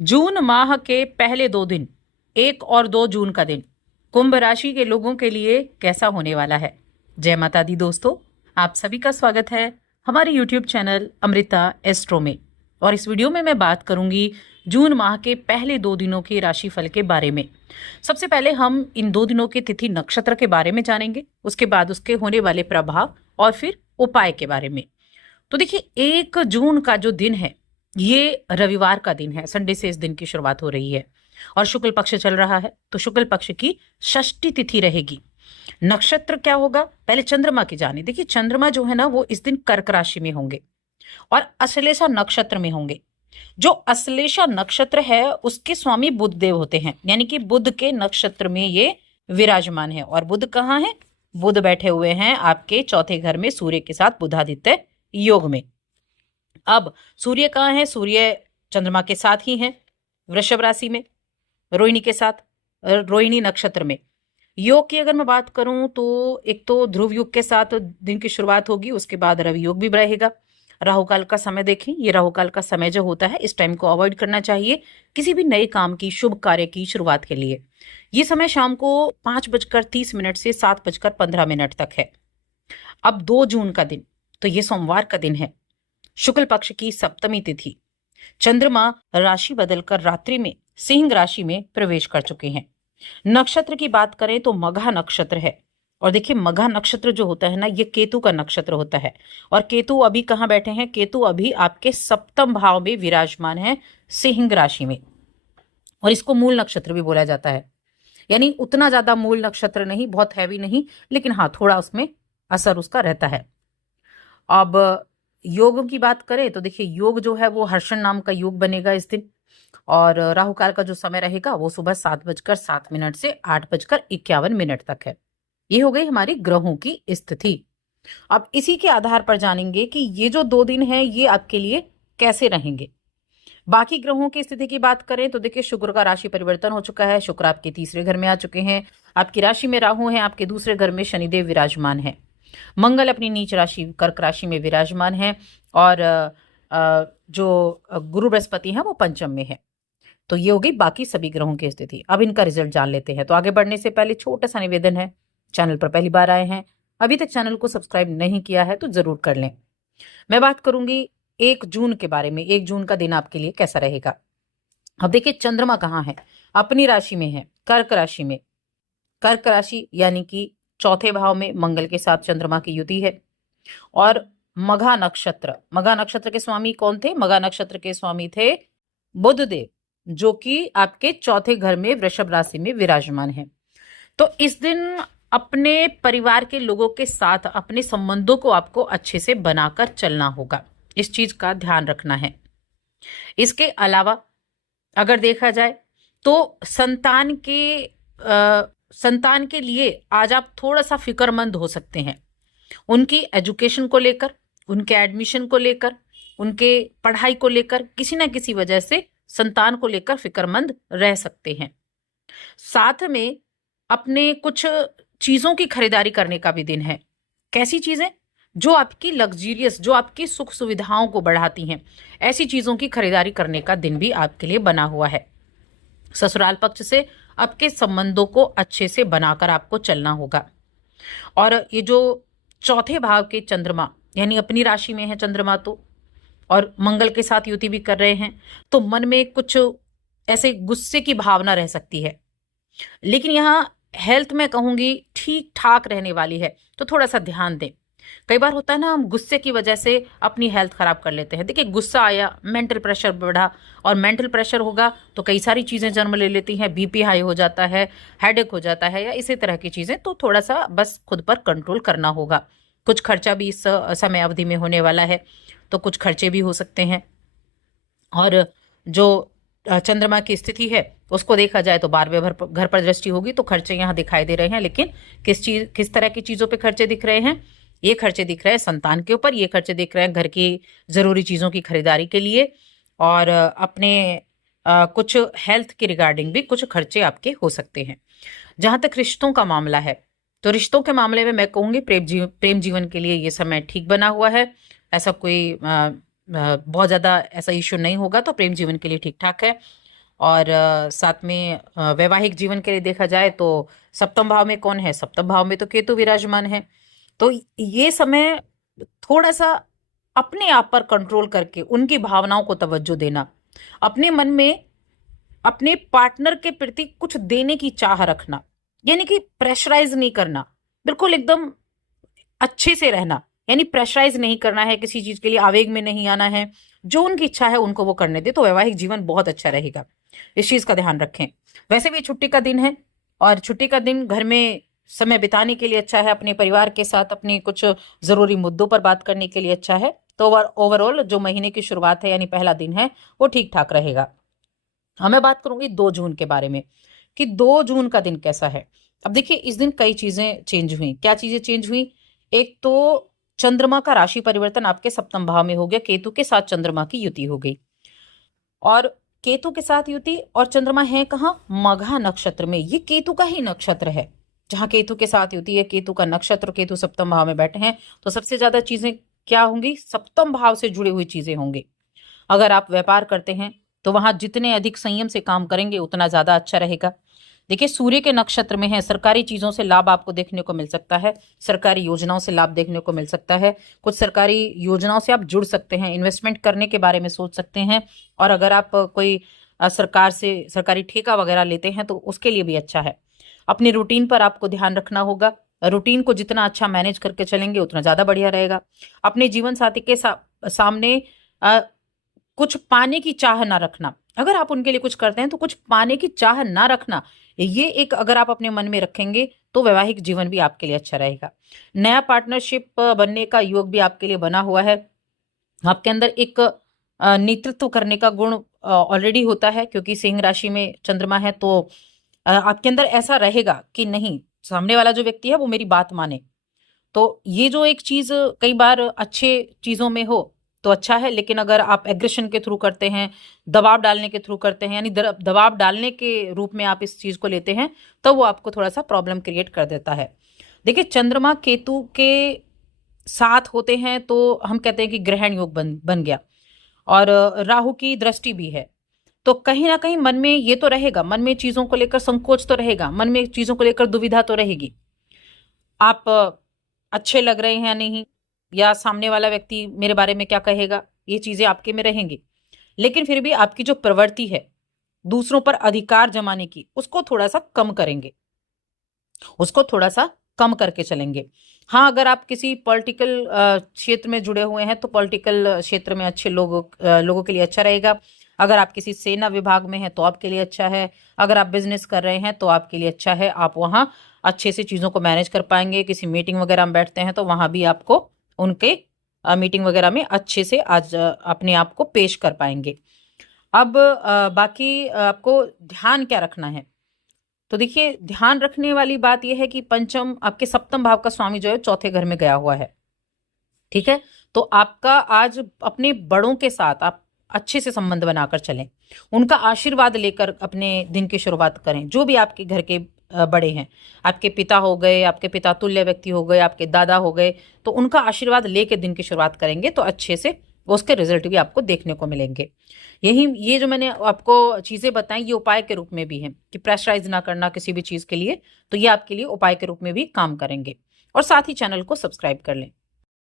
जून माह के पहले 2 दिन, 1 और 2 जून का दिन, कुंभ राशि के लोगों के लिए कैसा होने वाला है। जय माता दी दोस्तों, आप सभी का स्वागत है हमारे यूट्यूब चैनल अमृता एस्ट्रो में। और इस वीडियो में मैं बात करूंगी जून माह के पहले 2 दिनों के राशिफल के बारे में। सबसे पहले हम इन 2 दिनों के तिथि नक्षत्र के बारे में जानेंगे, उसके बाद उसके होने वाले प्रभाव और फिर उपाय के बारे में। तो देखिए, 1 जून का जो दिन है ये रविवार का दिन है, संडे से इस दिन की शुरुआत हो रही है और शुक्ल पक्ष चल रहा है, तो शुक्ल पक्ष की षष्ठी तिथि रहेगी। नक्षत्र क्या होगा, पहले चंद्रमा की जाने। देखिए, चंद्रमा जो है ना वो इस दिन कर्क राशि में होंगे और अश्लेषा नक्षत्र में होंगे। जो अश्लेषा नक्षत्र है उसके स्वामी बुध देव होते हैं, यानी कि बुध के नक्षत्र में ये विराजमान है। और बुध कहाँ है, बुध बैठे हुए हैं आपके चौथे घर में सूर्य के साथ बुधादित्य योग में। अब सूर्य कहाँ है, सूर्य चंद्रमा के साथ ही है, वृषभ राशि में, रोहिणी के साथ, रोहिणी नक्षत्र में। योग की अगर मैं बात करूं तो एक तो ध्रुव योग के साथ दिन की शुरुआत होगी, उसके बाद रवि योग भी रहेगा। राहु काल का समय देखें, ये राहु काल का समय जो होता है इस टाइम को अवॉइड करना चाहिए किसी भी नए काम की, शुभ कार्य की शुरुआत के लिए। ये समय शाम को 5:30 से 7:15 तक है। अब 2 जून का दिन, तो ये सोमवार का दिन है, शुक्ल पक्ष की सप्तमी तिथि। चंद्रमा राशि बदलकर रात्रि में सिंह राशि में प्रवेश कर चुके हैं। नक्षत्र की बात करें तो मघा नक्षत्र है। और देखिए, मघा नक्षत्र जो होता है ना ये केतु का नक्षत्र होता है। और केतु अभी कहाँ बैठे हैं, केतु अभी आपके सप्तम भाव में विराजमान है, सिंह राशि में। और इसको मूल नक्षत्र भी बोला जाता है, यानी उतना ज्यादा मूल नक्षत्र नहीं, बहुत हैवी नहीं, लेकिन हाँ थोड़ा उसमें असर उसका रहता है। अब योग की बात करें तो देखिए, योग जो है वो हर्षण नाम का योग बनेगा इस दिन। और राहु काल का जो समय रहेगा वो सुबह 7:07 से 8:51 तक है। ये हो गई हमारी ग्रहों की स्थिति। अब इसी के आधार पर जानेंगे कि ये जो 2 दिन हैं ये आपके लिए कैसे रहेंगे। बाकी ग्रहों की स्थिति की बात करें तो देखिए, शुक्र का राशि परिवर्तन हो चुका है, शुक्र आपके तीसरे घर में आ चुके हैं, आपकी राशि में राहु है, आपके दूसरे घर में शनिदेव विराजमान है। मंगल अपनी नीच राशि कर्क राशि में विराजमान है और जो गुरु बृहस्पति हैं वो पंचम में है। तो ये हो गई बाकी सभी ग्रहों की स्थिति। अब इनका रिजल्ट जान लेते हैं। तो आगे बढ़ने से पहले छोटा सा निवेदन है, चैनल पर पहली बार आए हैं, अभी तक चैनल को सब्सक्राइब नहीं किया है तो जरूर कर लें। मैं बात करूंगी 1 जून के बारे में। 1 जून का दिन आपके लिए कैसा रहेगा। अब देखिए, चंद्रमा कहाँ है, अपनी राशि में है, कर्क राशि में। कर्क राशि यानी कि चौथे भाव में मंगल के साथ चंद्रमा की युति है। और मघा नक्षत्र, मघा नक्षत्र के स्वामी कौन थे, मघा नक्षत्र के स्वामी थे बुध देव, जो कि आपके चौथे घर में वृषभ राशि में विराजमान है। तो इस दिन अपने परिवार के लोगों के साथ अपने संबंधों को आपको अच्छे से बनाकर चलना होगा, इस चीज का ध्यान रखना है। इसके अलावा अगर देखा जाए तो संतान के लिए आज आप थोड़ा सा फिक्रमंद हो सकते हैं। उनकी एजुकेशन को लेकर, उनके एडमिशन को लेकर, उनके पढ़ाई को लेकर किसी ना किसी वजह से संतान को लेकर फिक्रमंद रह सकते हैं। साथ में अपने कुछ चीजों की खरीदारी करने का भी दिन है। कैसी चीजें, जो आपकी लग्जरियस, जो आपकी सुख सुविधाओं को बढ़ाती हैं, ऐसी चीजों की खरीदारी करने का दिन भी आपके लिए बना हुआ है। ससुराल पक्ष से आपके संबंधों को अच्छे से बनाकर आपको चलना होगा। और ये जो चौथे भाव के चंद्रमा, यानी अपनी राशि में है चंद्रमा, तो और मंगल के साथ युति भी कर रहे हैं, तो मन में कुछ ऐसे गुस्से की भावना रह सकती है। लेकिन यहाँ हेल्थ में कहूंगी ठीक ठाक रहने वाली है, तो थोड़ा सा ध्यान दें। कई बार होता है ना, हम गुस्से की वजह से अपनी हेल्थ खराब कर लेते हैं। देखिए, गुस्सा आया, मेंटल प्रेशर बढ़ा, और मेंटल प्रेशर होगा तो कई सारी चीजें जन्म ले लेती हैं, बीपी हाई हो जाता है, हेडेक हो जाता है, या इसी तरह की चीजें। तो थोड़ा सा बस खुद पर कंट्रोल करना होगा। कुछ खर्चा भी इस समय अवधि में होने वाला है, तो कुछ खर्चे भी हो सकते हैं। और जो चंद्रमा की स्थिति है उसको देखा जाए तो 12वें घर पर दृष्टि होगी, तो खर्चे यहाँ दिखाई दे रहे हैं। लेकिन किस तरह की चीजों पे खर्चे दिख रहे हैं, ये खर्चे दिख रहे हैं संतान के ऊपर, ये खर्चे दिख रहे हैं घर की जरूरी चीजों की खरीदारी के लिए, और अपने कुछ हेल्थ के रिगार्डिंग भी कुछ खर्चे आपके हो सकते हैं। जहां तक रिश्तों का मामला है, तो रिश्तों के मामले में मैं कहूंगी प्रेम जीवन के लिए ये समय ठीक बना हुआ है। ऐसा कोई बहुत ज्यादा ऐसा इश्यू नहीं होगा, तो प्रेम जीवन के लिए ठीक ठाक है। और साथ में वैवाहिक जीवन के लिए देखा जाए तो सप्तम भाव में कौन है? सप्तम भाव में तो केतु विराजमान है। तो ये समय थोड़ा सा अपने आप पर कंट्रोल करके उनकी भावनाओं को तवज्जो देना, अपने मन में अपने पार्टनर के प्रति कुछ देने की चाह रखना, यानी कि प्रेशराइज नहीं करना, बिल्कुल एकदम अच्छे से रहना, यानी प्रेशराइज नहीं करना है, किसी चीज के लिए आवेग में नहीं आना है, जो उनकी इच्छा है उनको वो करने दे, तो वैवाहिक जीवन बहुत अच्छा रहेगा। इस चीज का ध्यान रखें। वैसे भी छुट्टी का दिन है और छुट्टी का दिन घर में समय बिताने के लिए अच्छा है, अपने परिवार के साथ अपने कुछ जरूरी मुद्दों पर बात करने के लिए अच्छा है। तो ओवरऑल जो महीने की शुरुआत है यानी पहला दिन है वो ठीक ठाक रहेगा। हाँ, मैं बात करूंगी 2 जून के बारे में कि 2 जून का दिन कैसा है। अब देखिए, इस दिन कई चीजें चेंज हुई। क्या चीजें चेंज हुई? एक तो चंद्रमा का राशि परिवर्तन आपके सप्तम भाव में हो गया, केतु के साथ चंद्रमा की युति हो गई। और केतु के साथ युति और चंद्रमा है कहाँ? मघा नक्षत्र में। ये केतु का ही नक्षत्र है जहां केतु के साथ युति है, केतु का नक्षत्र, केतु सप्तम भाव में बैठे हैं, तो सबसे ज्यादा चीजें क्या होंगी? सप्तम भाव से जुड़ी हुई चीजें होंगी। अगर आप व्यापार करते हैं तो वहां जितने अधिक संयम से काम करेंगे उतना ज्यादा अच्छा रहेगा। देखिए, सूर्य के नक्षत्र में है, सरकारी चीजों से लाभ आपको देखने को मिल सकता है, सरकारी योजनाओं से लाभ देखने को मिल सकता है, कुछ सरकारी योजनाओं से आप जुड़ सकते हैं, इन्वेस्टमेंट करने के बारे में सोच सकते हैं। और अगर आप कोई सरकार से सरकारी ठेका वगैरह लेते हैं तो उसके लिए भी अच्छा है। अपनी रूटीन पर आपको ध्यान रखना होगा। रूटीन को जितना अच्छा मैनेज करके चलेंगे उतना ज्यादा बढ़िया रहेगा। अपने जीवन साथी के सामने कुछ पाने की चाह ना रखना। अगर आप उनके लिए कुछ करते हैं तो कुछ पाने की चाह ना रखना, ये एक अगर आप अपने मन में रखेंगे तो वैवाहिक जीवन भी आपके लिए अच्छा रहेगा। नया पार्टनरशिप बनने का योग भी आपके लिए बना हुआ है। आपके अंदर एक नेतृत्व करने का गुण ऑलरेडी होता है, क्योंकि सिंह राशि में चंद्रमा है। तो आपके अंदर ऐसा रहेगा कि नहीं, सामने वाला जो व्यक्ति है वो मेरी बात माने। तो ये जो एक चीज कई बार अच्छे चीजों में हो तो अच्छा है, लेकिन अगर आप एग्रेशन के थ्रू करते हैं, दबाव डालने के थ्रू करते हैं, यानी दबाव डालने के रूप में आप इस चीज को लेते हैं, तो वो आपको थोड़ा सा प्रॉब्लम क्रिएट कर देता है। देखिए, चंद्रमा केतु के साथ होते हैं तो हम कहते हैं कि ग्रहण योग बन गया, और राहु की दृष्टि भी है। तो कहीं ना कहीं मन में ये तो रहेगा, मन में चीजों को लेकर संकोच तो रहेगा, मन में चीजों को लेकर दुविधा तो रहेगी। आप अच्छे लग रहे हैं या नहीं, या सामने वाला व्यक्ति मेरे बारे में क्या कहेगा, ये चीजें आपके में रहेंगी। लेकिन फिर भी आपकी जो प्रवृत्ति है दूसरों पर अधिकार जमाने की, उसको थोड़ा सा कम करेंगे, उसको थोड़ा सा कम करके चलेंगे। हाँ, अगर आप किसी पॉलिटिकल क्षेत्र में जुड़े हुए हैं तो पॉलिटिकल क्षेत्र में अच्छे लोगों के लिए अच्छा रहेगा। अगर आप किसी सेना विभाग में हैं तो आपके लिए अच्छा है। अगर आप बिजनेस कर रहे हैं तो आपके लिए अच्छा है, आप वहां अच्छे से चीजों को मैनेज कर पाएंगे। किसी मीटिंग वगैरह में बैठते हैं तो वहां भी आपको उनके मीटिंग वगैरह में अच्छे से आज अपने आप को पेश कर पाएंगे। अब बाकी आपको ध्यान क्या रखना है? तो देखिए, ध्यान रखने वाली बात यह है कि पंचम आपके सप्तम भाव का स्वामी जो है चौथे घर में गया हुआ है। ठीक है, तो आपका आज अपने बड़ों के साथ आप अच्छे से संबंध बनाकर चलें, उनका आशीर्वाद लेकर अपने दिन की शुरुआत करें। जो भी आपके घर के बड़े हैं, आपके पिता हो गए, आपके पिता तुल्य व्यक्ति हो गए, आपके दादा हो गए, तो उनका आशीर्वाद लेकर दिन की शुरुआत करेंगे तो अच्छे से उसके रिजल्ट भी आपको देखने को मिलेंगे। ये जो मैंने आपको चीजें बताई ये उपाय के रूप में भी है कि प्रेशराइज ना करना किसी भी चीज के लिए, तो ये आपके लिए उपाय के रूप में भी काम करेंगे। और साथ ही चैनल को सब्सक्राइब कर लें।